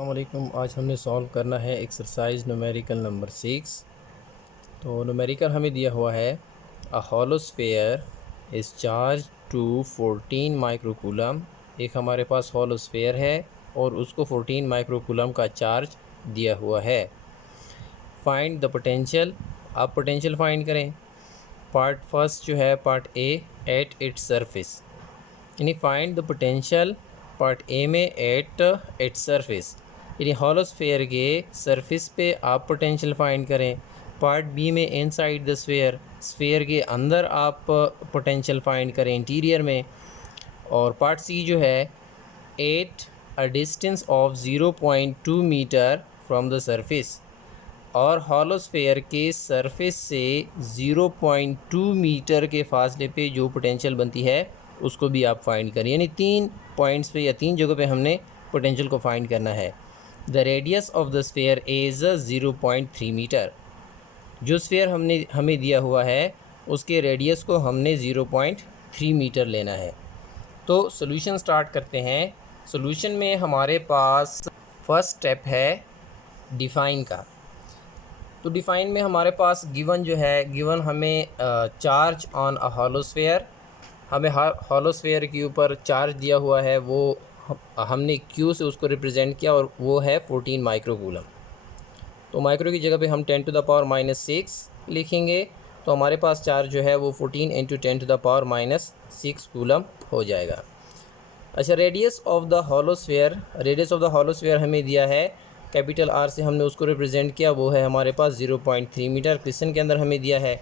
अस्सलाम वालेकुम। आज हमने सॉल्व करना है एक्सरसाइज न्यूमेरिकल नंबर 6। तो न्यूमेरिकल हमें दिया हुआ है a hollow sphere is charge to 14 microcoulomb. एक हमारे पास हॉलो स्फेयर है और उसको 14 माइक्रोकूलम का चार्ज दिया हुआ है। Find the potential. आप पोटेंशियल फाइंड करें। पार्ट फर्स्ट जो है part A at its surface, यानी find the potential part A में एट इट्स सरफेस, यानी हॉलो स्फेयर के सरफेस पे आप पोटेंशियल फाइंड करें। पार्ट बी में इनसाइड द स्फेयर, स्फेयर के अंदर आप पोटेंशियल फाइंड करें इंटीरियर में। और पार्ट सी जो है at a distance of 0.2 metre from the surface, और हॉलो स्फेयर के सरफेस से 0.2 मीटर के फासले पे जो पोटेंशियल बनती है उसको भी आप फाइंड करें। यानी 3 पॉइंट्स पे या 3 जगहों पे हमने पोटेंशियल को फाइंड करना है। The radius of the sphere is 0.3 metre. जो स्फेयर हमें दिया हुआ है उसके रेडियस को हमने 0.3 मीटर लेना है। तो सॉल्यूशन स्टार्ट करते हैं। सॉल्यूशन में हमारे पास फर्स्ट स्टेप है डिफ़ाइन का। तो डिफ़ाइन में हमारे पास गिवन जो है, गिवन हमें charge on a hollow sphere, हमें हॉलो स्फेयर के ऊपर चार्ज दिया हुआ है, वो हमने क्यू से उसको रिप्रेजेंट किया और वो है 14 माइक्रोकूलम। तो माइक्रो की जगह पे हम 10 टू द पावर -6 लिखेंगे। तो हमारे पास चार्ज जो है वो 14 into 10 to the power -6 coulomb हो जाएगा। अच्छा, radius of the hollow sphere, radius of the hollow sphere हमें दिया है, कैपिटल आर से हमने उसको रिप्रेजेंट किया, वो है हमारे पास 0.3 मीटर क्वेश्चन के अंदर हमें दिया है।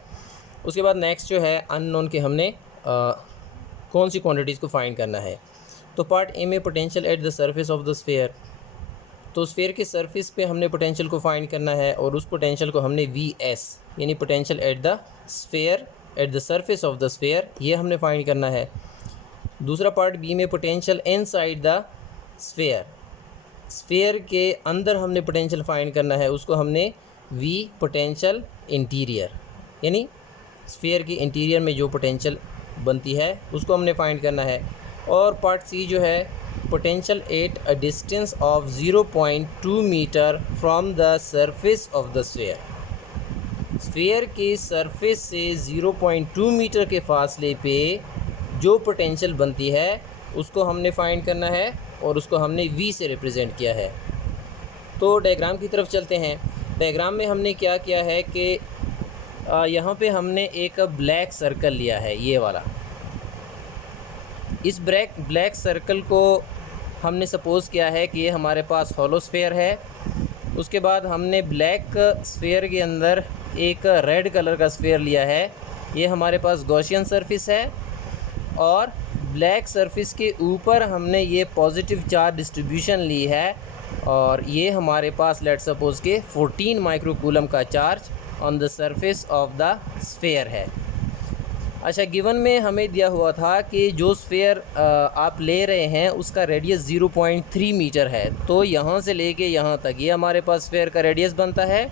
उसके बाद नेक्स्ट जो है अननोन के हमने कौन सी क्वांटिटीज़ को फाइंड करना है। तो पार्ट ए में potential at the surface of the sphere, तो स्फेयर के सरफेस पे हमने पोटेंशियल को फाइंड करना है और उस पोटेंशियल को हमने VS यानी potential at the sphere at the surface of the sphere, ये हमने फाइंड करना है। दूसरा पार्ट बी में potential inside the sphere, sphere के अंदर हमने पोटेंशियल फाइंड करना है, उसको हमने V पोटेंशियल इंटीरियर यानी स्फेयर के इंटीरियर में जो पोटेंशियल बनती है उसको हमने फाइंड करना है। और पार्ट सी जो है potential at a distance of 0.2 metre from the surface of the sphere, sphere के सरफेस से 0.2 मीटर के फासले पे जो पोटेंशियल बनती है उसको हमने फाइंड करना है और उसको हमने V से रिप्रेजेंट किया है। तो डायग्राम की तरफ चलते हैं। डायग्राम में हमने क्या किया है कि यहाँ पे हमने एक ब्लैक सर्कल लिया है, ये वाला। इस ब्लैक सर्कल को हमने सपोज़ किया है कि ये हमारे पास हॉलो स्फेयर है। उसके बाद हमने ब्लैक स्फेयर के अंदर एक रेड कलर का स्फेयर लिया है, ये हमारे पास गॉसियन सरफेस है। और ब्लैक सरफेस के ऊपर हमने ये पॉजिटिव चार्ज डिस्ट्रीब्यूशन ली है और ये हमारे पास लेट्स सपोज़ के 14 माइक्रोकूलम का charge on the surface of the sphere है। अच्छा, गिवन में हमें दिया हुआ था कि जो स्फेयर आप ले रहे हैं उसका रेडियस 0.3 मीटर है। तो यहाँ से लेके यहाँ तक ये हमारे पास स्फेयर का रेडियस बनता है।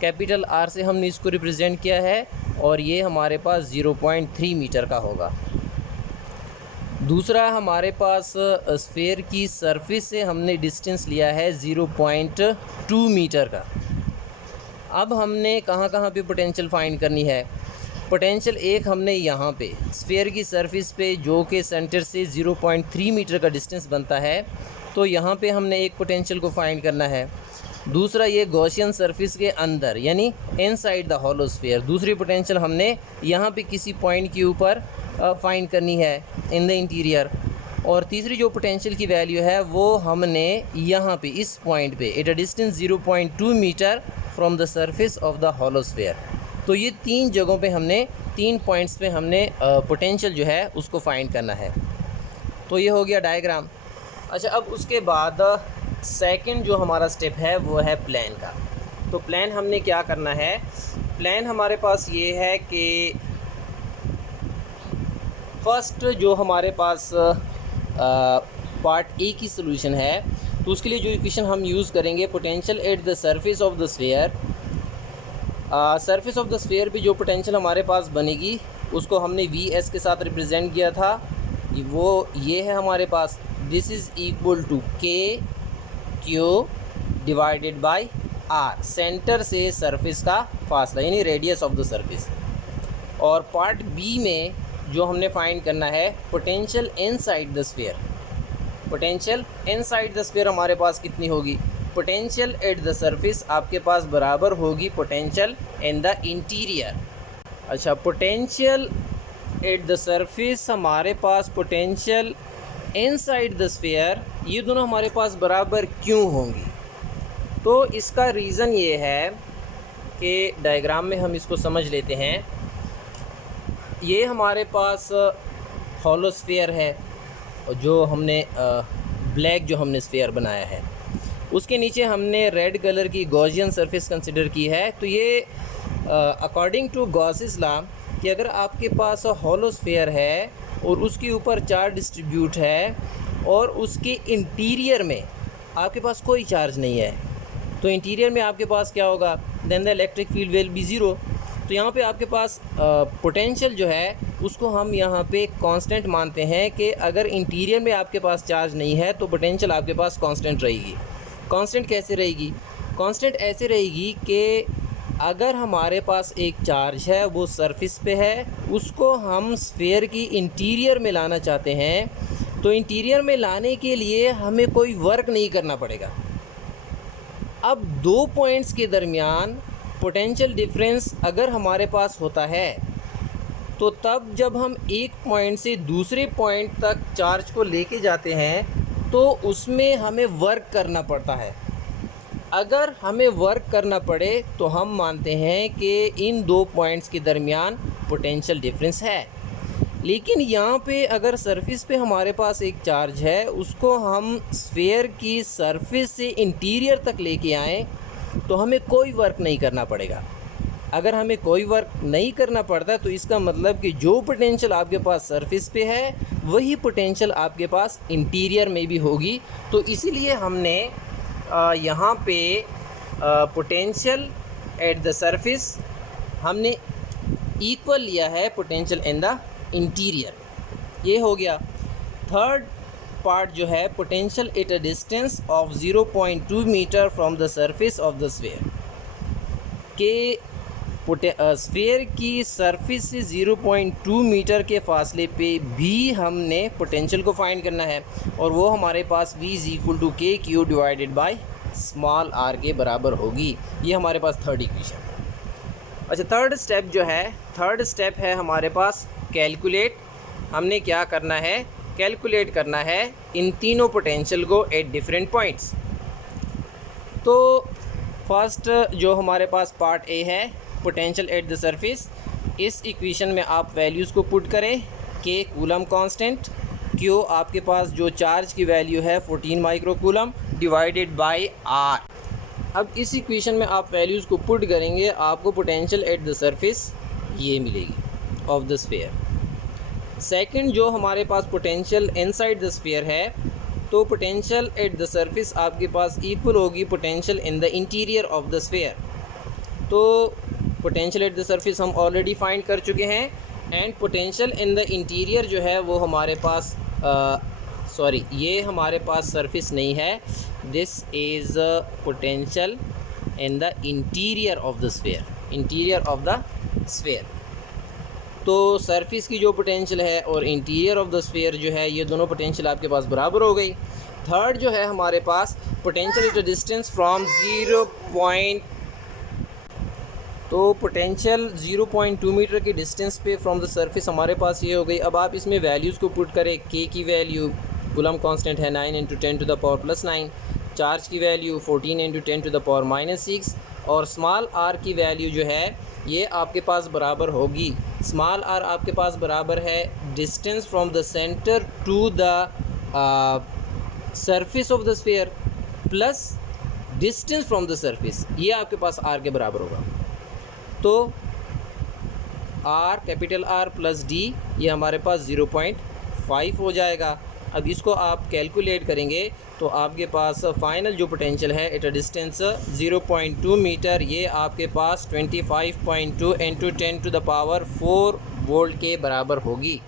कैपिटल आर से हमने इसको रिप्रेजेंट किया है और ये हमारे पास 0.3 मीटर का होगा। दूसरा हमारे पास स्फेयर की सरफेस से हमने डिस्टेंस लिया है 0.2 मीटर का। अब हमने कहाँ कहाँ पे पोटेंशियल फाइंड करनी है। पोटेंशियल एक हमने यहाँ पे स्फेयर की सरफेस पे जो कि सेंटर से 0.3 मीटर का डिस्टेंस बनता है, तो यहाँ पे हमने एक पोटेंशियल को फाइंड करना है। दूसरा ये गॉसियन सरफेस के अंदर यानी इनसाइड द हॉलो स्फेयर, दूसरी पोटेंशियल हमने यहाँ पे किसी पॉइंट के ऊपर फाइंड करनी है इन द इंटीरियर। और तीसरी जो पोटेंशियल की वैल्यू है वो हमने यहाँ पे इस पॉइंट पे at a distance 0.2 metre from the surface of the hollow sphere. तो ये 3 जगहों पे हमने 3 पॉइंट्स पे हमने पोटेंशियल जो है उसको फाइंड करना है। तो ये हो गया डायग्राम। अच्छा, अब उसके बाद सेकंड जो हमारा स्टेप है वो है प्लान का। तो प्लान हमने क्या करना है, प्लान हमारे पास ये है कि फर्स्ट जो हमारे पास पार्ट ए की सॉल्यूशन है, तो उसके लिए जो इक्वेशन हम यूज़ करेंगे, potential at the surface of the sphere, surface of the sphere पे जो पोटेंशियल हमारे पास बनेगी उसको हमने VS के साथ रिप्रेजेंट किया था, वो ये है हमारे पास। This is equal to K Q divided by R, centre से सरफेस का फासला यानी रेडियस ऑफ द सरफेस। और पार्ट बी में जो हमने फाइंड करना है potential inside the sphere. Potential inside the sphere हमारे पास कितनी होगी? पोटेंशियल एट द सरफेस आपके पास बराबर होगी पोटेंशियल इन द इंटीरियर। अच्छा, पोटेंशियल एट द सरफेस हमारे पास पोटेंशियल इनसाइड द स्फीयर, ये दोनों हमारे पास बराबर क्यों होंगी? तो इसका रीज़न ये है कि डायग्राम में हम इसको समझ लेते हैं। ये हमारे पास हॉलो स्फीयर है, जो हमने ब्लैक जो हमने स्फीयर बनाया है, उसके नीचे हमने रेड कलर की गॉसियन सरफेस कंसिडर की है। तो ये अकॉर्डिंग टू गॉसिस लॉ कि अगर आपके पास हॉलो स्फीयर है और उसके ऊपर चार्ज डिस्ट्रीब्यूट है और उसके इंटीरियर में आपके पास कोई चार्ज नहीं है, तो इंटीरियर में आपके पास क्या होगा? Then the electric field will be zero. तो यहाँ पे आपके पास पोटेंशियल जो है उसको हम यहाँ पे कांस्टेंट मानते हैं कि अगर इंटीरियर में आपके पास चार्ज नहीं है तो पोटेंशियल आपके पास कांस्टेंट रहेगी। कांस्टेंट कैसे रहेगी? कांस्टेंट ऐसे रहेगी कि अगर हमारे पास एक चार्ज है, वो सरफेस पे है, उसको हम स्फीयर की इंटीरियर में लाना चाहते हैं, तो इंटीरियर में लाने के लिए हमें कोई वर्क नहीं करना पड़ेगा। अब दो पॉइंट्स के दरमियान पोटेंशियल डिफरेंस अगर हमारे पास होता है, तो तब जब हम एक पॉइंट से दूसरे पॉइंट तक चार्ज को लेके जाते हैं तो उसमें हमें वर्क करना पड़ता है। अगर हमें वर्क करना पड़े तो हम मानते हैं कि इन दो पॉइंट्स के दरमियान पोटेंशियल डिफरेंस है। लेकिन यहाँ पे अगर सरफेस पे हमारे पास एक चार्ज है, उसको हम स्फीयर की सरफेस से इंटीरियर तक लेके आएँ तो हमें कोई वर्क नहीं करना पड़ेगा। अगर हमें कोई वर्क नहीं करना पड़ता तो इसका मतलब कि जो पोटेंशियल आपके पास सरफेस पे है वही पोटेंशियल आपके पास इंटीरियर में भी होगी। तो इसीलिए हमने यहाँ पे पोटेंशियल एट द सरफेस हमने इक्वल लिया है पोटेंशियल इन द इंटीरियर। ये हो गया। थर्ड पार्ट जो है potential at a distance of 0.2 metre from the surface of the sphere, के स्फीयर की सरफेस से 0.2 मीटर के फासले पे भी हमने पोटेंशियल को फाइंड करना है, और वो हमारे पास V = KQ divided by small r के बराबर होगी। ये हमारे पास थर्ड इक्वेशन। अच्छा, थर्ड स्टेप है हमारे पास कैलकुलेट। हमने क्या करना है? कैलकुलेट करना है इन तीनों पोटेंशियल को एट डिफरेंट पॉइंट्स। तो फर्स्ट जो हमारे पास पार्ट ए है पोटेंशियल एट द सरफेस, इस इक्वेशन में आप वैल्यूज़ को पुट करें। के कूलम कांस्टेंट, क्यू आपके पास जो चार्ज की वैल्यू है 14 micro coulomb divided by R. अब इस इक्वेशन में आप वैल्यूज़ को पुट करेंगे, आपको पोटेंशियल एट द सरफेस ये मिलेगी ऑफ द स्फीयर। सेकंड जो हमारे पास पोटेंशियल इनसाइड द स्फीयर है, तो पोटेंशियल एट द सरफेस आपके पास इक्वल होगी potential in the interior of the sphere. तो पोटेंशियल एट द सरफेस हम ऑलरेडी फाइंड कर चुके हैं, and potential in the interior जो है वो हमारे पास ये हमारे पास सरफेस नहीं है, this is potential in the interior of the sphere, interior of the sphere. तो सरफेस की जो पोटेंशियल है और इंटीरियर ऑफ द स्फीयर जो है, ये दोनों पोटेंशियल आपके पास बराबर हो गई। थर्ड जो है हमारे पास potential at a distance from तो पोटेंशियल 0.2 मीटर के डिस्टेंस पे फ्रॉम द सरफेस हमारे पास ये हो गई। अब आप इसमें वैल्यूज़ को पुट करें। के की वैल्यू कूलम कांस्टेंट है 9 × 10⁻⁻9, चार्ज की वैल्यू 14 × 10⁻⁻6, और स्मॉल r की वैल्यू जो है ये आपके पास बराबर होगी। स्मॉल r आपके पास बराबर है distance from the centre to the surface of the sphere plus distance from the surface, ये आपके पास r के बराबर होगा। तो r capital R plus d ये हमारे पास 0.5 हो जाएगा। अब इसको आप कैलकुलेट करेंगे तो आपके पास फाइनल जो पोटेंशियल है एट अ डिस्टेंस 0.2 मीटर, ये आपके पास 25.2 × 10⁴ वोल्ट के बराबर होगी।